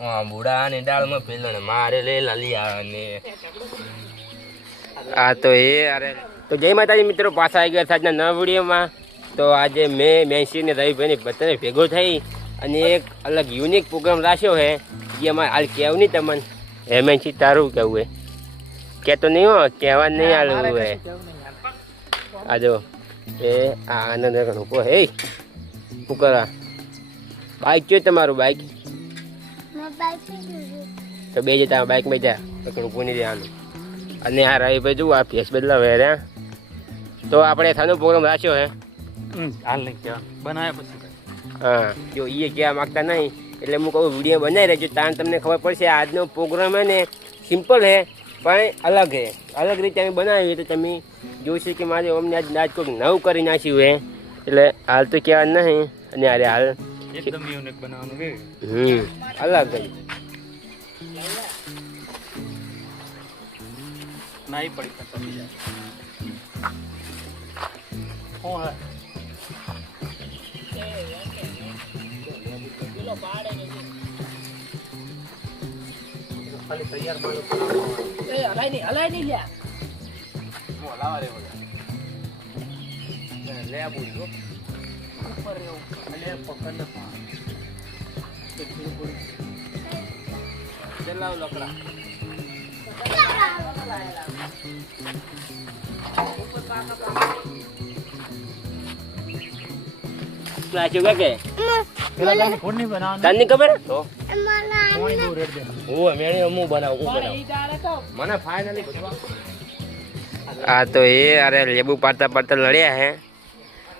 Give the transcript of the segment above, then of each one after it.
હા બુડા ને દાળમાં પેલો ને મારે લે લાલી આવે ને આ તો એ અરે તો જય માતાજી મિત્રો, પાછા આવી ગયા આજના નવા વિડીયોમાં. તો આજે મેં મેસી ને રવિભાઈ બધાને ભેગો થઈ અને એક અલગ યુનિક પ્રોગ્રામ રાખ્યો છે. જે અમારે હાલ કહેવું નહીં તમને. હેમેન્સી તારું કહેવું હે? કહેતો નહીં હો, કહેવા નહીં હાલવું હે. આ જો એ આ આનંદ રૂપો હે શું કરા બાઇક જોઈ તમારું બાઇક તો બે જતા બાઇકમાં જા રૂપું નહીં દેવાનું. અને આ રવિભાઈ જુઓ આ ફેસ બદલા વેર્યા. તો આપણે થાનો પ્રોગ્રામ રાખ્યો હે હાલ નહીં કહેવા બનાવ્યા પછી. હા જો એ કહેવા માગતા નહીં એટલે હું કહું વિડીયો બનાવી રહેજો તાન તમને ખબર પડશે. આજનો પ્રોગ્રામ હે ને સિમ્પલ હે પણ અલગ હે. અલગ રીતે અમે બનાવીએ તો તમે જોઈશે કે મારે અમને આજ નાચ કોઈક નવું કરી નાખ્યું હે. એટલે હાલ તો કહેવા નહીં. અને અરે હાલ એકદમ યુનિક બનાવવાનું કે અલગ હે. નાઈ પડી પછી જાય હું હે ખાલી તૈયાર માલ એ હલાય નહીં લ્યા હું હલાવા રે બોલા લે આ બોલ ઉપર રે અને પકડ ના ચલાવ લકડા નાચ્યું કે તને ખબર તો મને ફાઇનલી આ તો એ અરે લેબુ પાડતા પાડતા લડ્યા હે.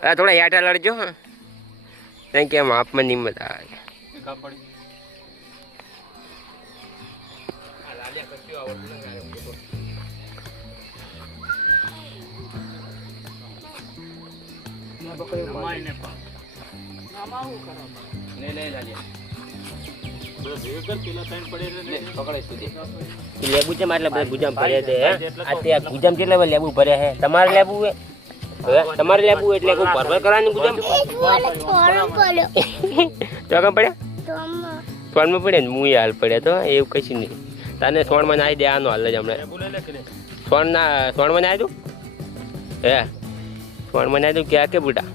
અરે થોડા હેઠા લડજો હા કારણ કે માપમાં નિમત આવે. લેબુ છે એટલે બધા ગુજામ ભર્યા છે. આ તે ગુજામ કેટલા લેબુ ભર્યા છે? તમારે લેબુ હે? તમારે લેબુ એટલે કોઈ ભરભર કરવાની ગુજામ ચોકમ પડ્યા સોનમાં પડ્યા ને હું હાલ પડ્યા તો એવું કશું નહીં. તને સોણમાં નાહી દે આનો હાલ જ હમણાં સોણમાં નાહી દઉં હે સોણમાં નાહી દઉં ક્યાં કે બુટા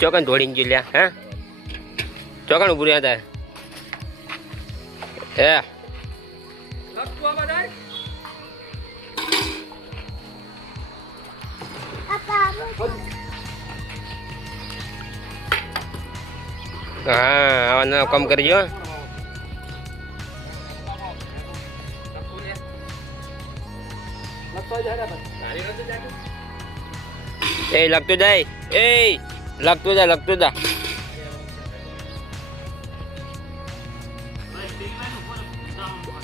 ચોકન દોડીને જો લ્યા હા ચોકન ઉભું રહ્યા તાર હે હા આવા કામ કરજો. એ લગતું જાય એ લગતું જા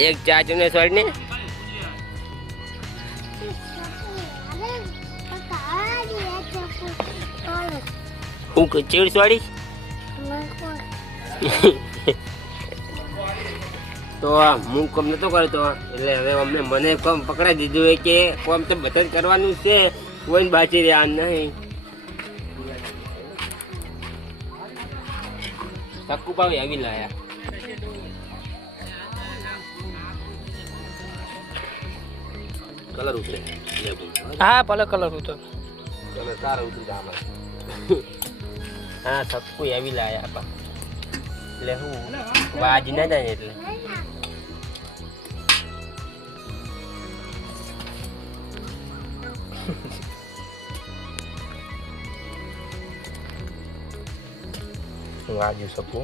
એક ચાચુ ને સોડ ને હું ચીડ સોડી તો હું કોમ નતો કરતો એટલે હવે અમને મને કોમ પકડાઈ દીધું કે કોમ તો બધા જ કરવાનું છે કોઈ બાચી રહ્યા નહીં. ચક્કુ પાવી આવી લાયા કલર ઉતરે હા પલે કલર ઉતર કલર સારો ઉતરી આમાં હા ચક્કુ આવી લાયા પા એટલે હું વાજી ના જાય એટલે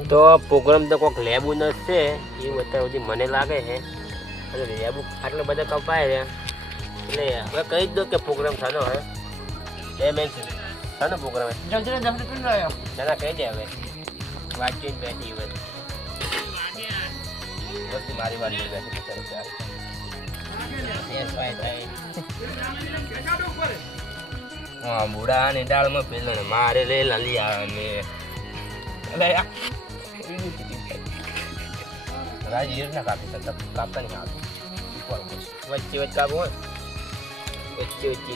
તો પ્રોગ્રામ તો કોઈક લેબુ ન છે એ અત્યાર સુધી મને લાગે છે. અને લેબુ આટલા બધા કપાય છે એટલે હવે કહી જ દો કે પ્રોગ્રામ થાનો હે એ મેં થાનો પ્રોગ્રામ હે જલ્દી જલ્દી કરી રહ્યો જરા કહી દે હવે વાંચીને બેઠી હવે બસ મારી વાત જોઈ બેઠી ચાલ હા બુડા ને ડાળમાં પેલો ને મારે લે લલિયા ને રાજી ના કાપી શકતા કાપતા નહીં કાપી વચ્ચે વચ્ચે કાપો વચ્ચે વચ્ચે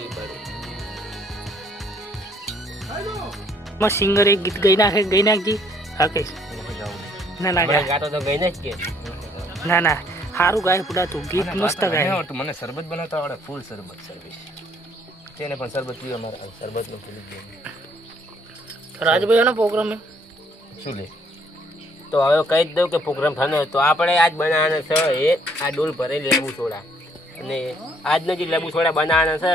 માં સિંગર એક ગીત ગઈ નાખજી હા કઈશ ના ગાતો તો ગઈ ને જ કે ના સારું ગાય પુડા તું ગીત મસ્ત ગાય મને શરબત બનાવતા આવડે ફૂલ શરબત સર્વિસ તેને પણ શરબત પીવા મારે શરબત નું ભૂલી ગયું રાજભાઈ નો પ્રોગ્રામ શું લે તો હવે કહી જ દઉં કે પ્રોગ્રામ થવાનો તો આપણે આજ બનાવવાના છે એ આ ડોલ ભરેલી લેબુ સોડા અને આજનો જે લેબુ સોડા બનાવવાના છે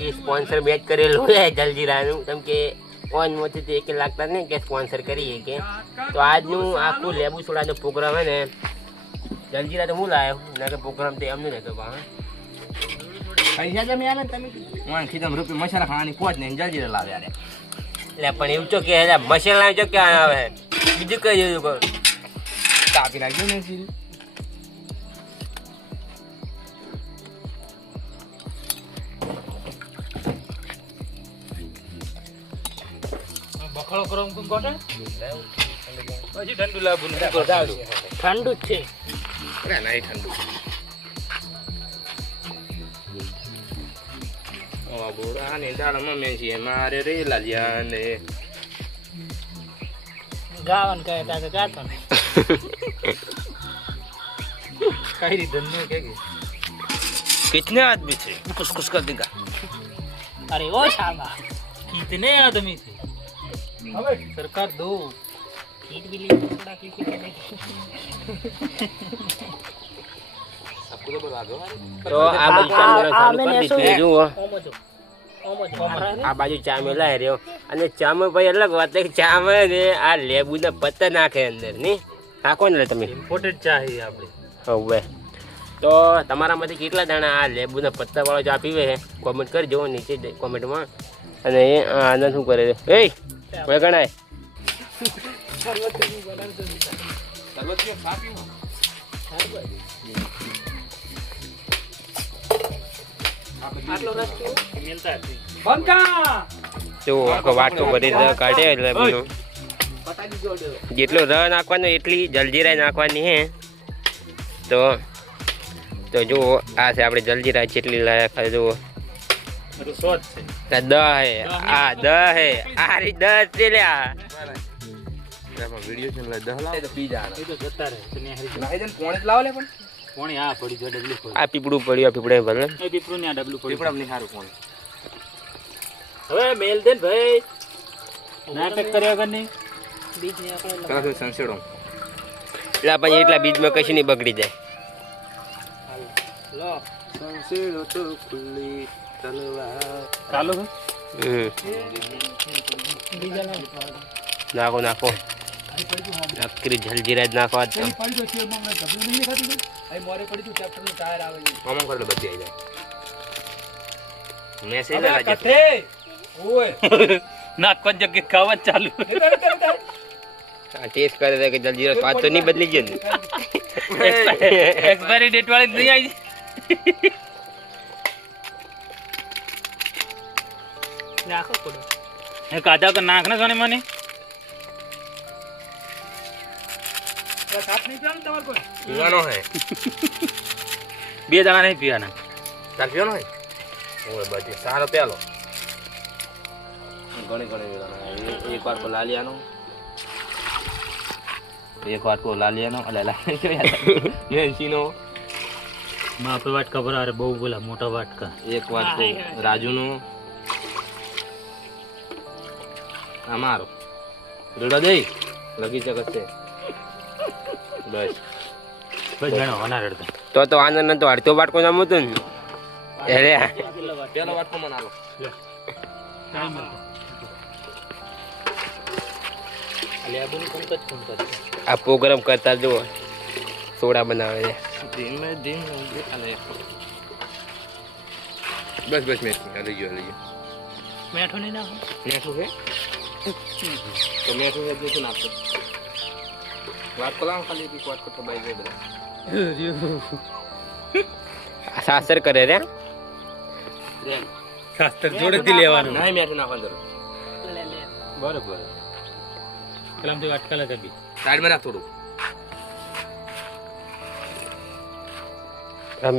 એ સ્પોન્સર મેચ કરેલું છે જલજીરાનું કેમ કે ઓનમાંથી તો એક લાગતા નહીં કે સ્પોન્સર કરીએ કે તો આજનું આખું લેબુ સોડાનો પ્રોગ્રામ હે ને જલજીરા તો હું લાવ્યો ના કે પ્રોગ્રામ તો એમનું રહેતો પૈસા જમ્યા ને તમે ખીધમ રૂપિયા મસાલા ખાવાની પહોંચ ને જલજીરા લાવ્યા રે એટલે પણ એવું તો કે મસાલા જો ક્યાં આવે બીજું કઈ જોયું કહો કાપી નાખજો ને બખડો કરો કોટે પછી ઠંડુ લાવવું ઠંડુ જ છે નહીં ઠંડુ બોરા ને દાળમાં મેં છીએ મારે રે લાલિયા ને ગાવન કહે તાકે ગાતો ને कई रिदन में क्या कितने आदमी थे कुछ कुछ कर देगा अरे ओ शाबा कितने आदमी थे सरकार दो कीट भी ली थोड़ा कीट आपको तो बता दो तो आ बाजू चामेला चालू कर દીધી જુઓ આ બાજુ ચામેલા હે રહ્યો અને ચામે ભાઈ અલગ વાત છે કે ચામે ને આ લેબુના પત્તા નાખે અંદર ની નાખો ને તમે ઇમ્પોર્ટેડ ચા હે આપણે હવે તો તમારામાંથી કેટલા દાણા આ લેબુના પત્તા વાળો ચા પીવે છે કોમેન્ટ કરજો નીચે કોમેન્ટમાં અને એ આનંદ શું કરે છે એ કોઈ ગણાય જો આખો વાટકો ભરી કાઢે લેબુનો જેટલો ર નાખવાનો એટલી જલજીરા નાખવાની હે તો જુઓ આ છે આપણે જલજીરા જેટલી લાયા જુઓ દ હે આ દ હે આ રી 10 છે લ્યા વિડિયો છે લે 10 લાવ તો પી જા એ તો જતા રહે તને હરી નાઈ દે પોણી લાવ લે પણ પોણી આ પડી જો ડબલું પડી આ પીપડું પડ્યું આ પીપડે ભલે એ પીપડું ને આ ડબલું પડ્યું પીપડા ની સારું પોણી હવે મેલ દે ભાઈ નાટક કર્યા કે નહીં બીજ ને આપણે કાસો સંસેડો એટલા પછી એટલા બીજમાં કશું નહીં બગડી જાય લો સંસેડો તો ખુલ્લી તલવાર ચાલો નાખો નાખો નકરી જલજીરા જ નાખવા તો બધી આવી જાય મેસેજ નાખવા જગ્યા ખાવા ચાલુ ટેસ્ટ કરે છે કે જલજીરા સ્વાદ તો નહીં બદલી ગયો ને એક્સપાયરી ડેટ વાળી નહીં આવી નાખો પડો એ કાઢા તો નાખ ને સોને મને પીવાનો હે બે દાણા નહીં પીવાના ચાલ પીવાનો હે ઓય બધી સારો પેલો ઘણી ઘણી એક વાર કો લાલિયાનો એક વાર કો લાલિયાનો અલે લાલિયાનો માપે વાટકા ભરા બહુ બોલા મોટા વાટકા એક વાર કો રાજુનો અમારો રેડા દે લગી શકશે બસ બસ જાણો હોના રડતા તો આનંદ તો અડધો વાટકો નામ હતું ને અરે પેલો વાટકો મને આલો. લેબુની કુંકત કુંકત. આ પ્રોગ્રામ કરતા જુઓ સોડા બનાવે છે. ધીમે ધીમે આલે. બસ બસ મેં લઈ ગયો. મેઠું નહીં નાખો. મેઠું છે તો મેઠું જ નથી નાખતો. વાટકો લાવ ખાલી એક વાટકો તો બાઈ જાય બધા. આ સાસર કરે રે શાસ્ત્ર જોડેથી લેવાનું. નહીં મેઠું નાખવાનું જરૂર. લે લે. બરોબર કલામથી વાટકાલા કરી સાઈડમાં રાખ થોડું.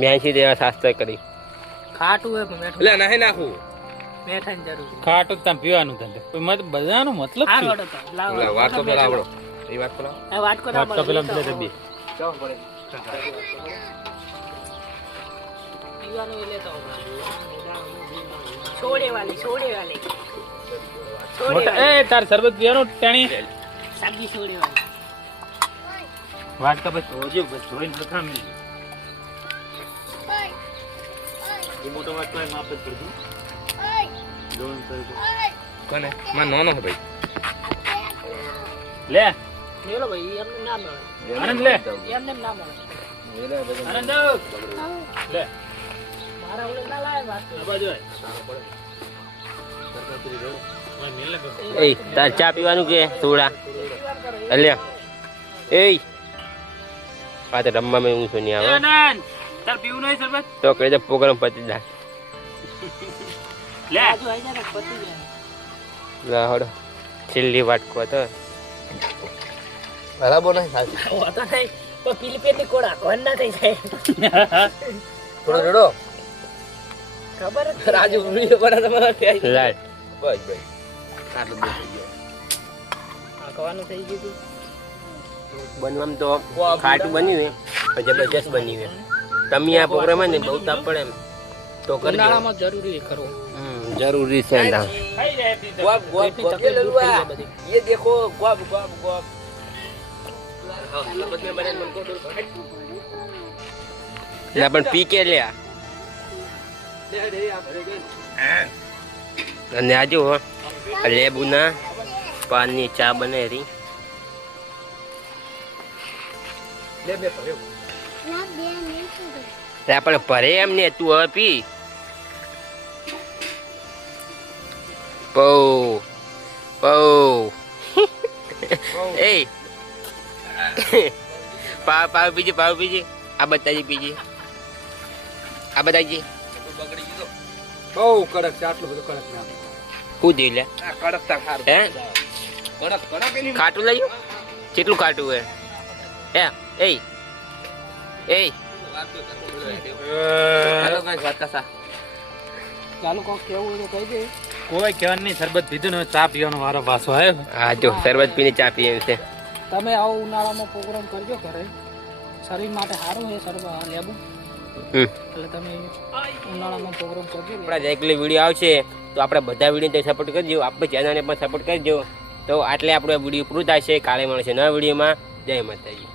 મ્યાસી દેવા શાસ્ત્ર કરી. ખાટું હોય પણ મેઠું. એટલે નહીં નાખવું. મેઠાની જરૂર છે. ખાટું તમે પીવાનું તમે બધાનો મતલબ આ શું? વાટો તો. લાવો. એટલે વાટકો પેલા આવડો. એ વાટકો લાવ. આ વાટકો ના વાટકા પેલા પેલા ડબ્બી. ચાલો પડે. પીવાનું એ લેતો આવો. છોડે વાલી છોડે વાલી. છોડે મોટા વાલી. એ તાર શરબત પીવાનું ટાણી સબ્જી છોડે વાલી. વાટકા બસ જોજો બસ જોઈને લખામ એ મોટો વાટકો એ માપ જ પડજો જોન કરજો કોને? માં નાનો હે ભાઈ. લે લેલો ભાઈ એમને ના મળે. આનંદ લે એમને ના મળે. આનંદ લે મારા ઓલે ના લાય વાત. આ બાજુ આય સરકાર પૂરી રેડો ઓય મેલ લે એ તાર ચા પીવાનું કે સોડા અલ્યા એ આ તો રમવા મેં હું સુની આવે આનંદ તાર પીવું નહીં શરબત તો કહી દે પ્રોગ્રામ પતી જાય. લે બાજુ આવી જાય ને પતી જાય. લાહડો છેલ્લી વાટકો હતો. બરાબર નહીં સાચી. હોતો નહીં તો પીલી પેટની કોડા કોણ ના થઈ જાય. થોડો રેડો. ખબર જ રાજુ વિડિયો બના તમારા ત્યાં. લાડ બસ બસ. આટલું બસ થઈ ગયું. આ કવાનું થઈ ગયું. બનવામાં તો ખાટું બન્યું ને પણ જબરજસ્ત બન્યું છે. તમે આ પ્રોગ્રામ ને બહુ તાપ પડે એમ તો કરજો. ઉનાળામાં જરૂરી ખરો. જરૂરી છે એમ. ખાઈ જાય પી ગ્વાબ ગ્વાબ પેટની ગ્વાબ. તકલીફ ये દૂર થઈ ललुआ, જાય બધી. ये देखो ग्वाब ग्वाब ग्वाब. ના પણ પી કે લ્યા અને આજુ હો લેબુના પાનની ચા બને રી. પણ ભરે એમ ને તું હવે પી. પૌ પૌ એ પાવ પાવ પીજે પાવ પીજે. આ બતાજી પીજે આ બતાજી બહુ કડક છે. આટલું બધું કડક ના. શું દે લે આ કડક તા ખારું. હે કડક કડક એની. ખાટું લઈ કેટલું ખાટું હે એ એ હાલો ગાઈસ વાત કસા. ચાલો કોક કેવું હોય તો કહી દે. કોઈ કહેવાનું નહીં શરબત પીધું ને હવે ચા પીવાનો વારો પાછો આવ્યો હા જો શરબત પીને ચા પીએ એમ છે. તમે આવો ઉનાળામાં પ્રોગ્રામ કરજો ઘરે. શરીર માટે સારું છે શરબત લેબુ. એટલે તમે ઉનાળામાં પ્રોગ્રામ કરજો. આપણા જે એકલી વિડીયો આવશે તો આપણે બધા વિડીયોને સપોર્ટ કરજો. આપણે ચેનલને પણ સપોર્ટ કરજો. તો આટલે આપણો વિડીયો પૂરું થશે. કાલે મળશે નવા વિડીયોમાં. જય માતાજી.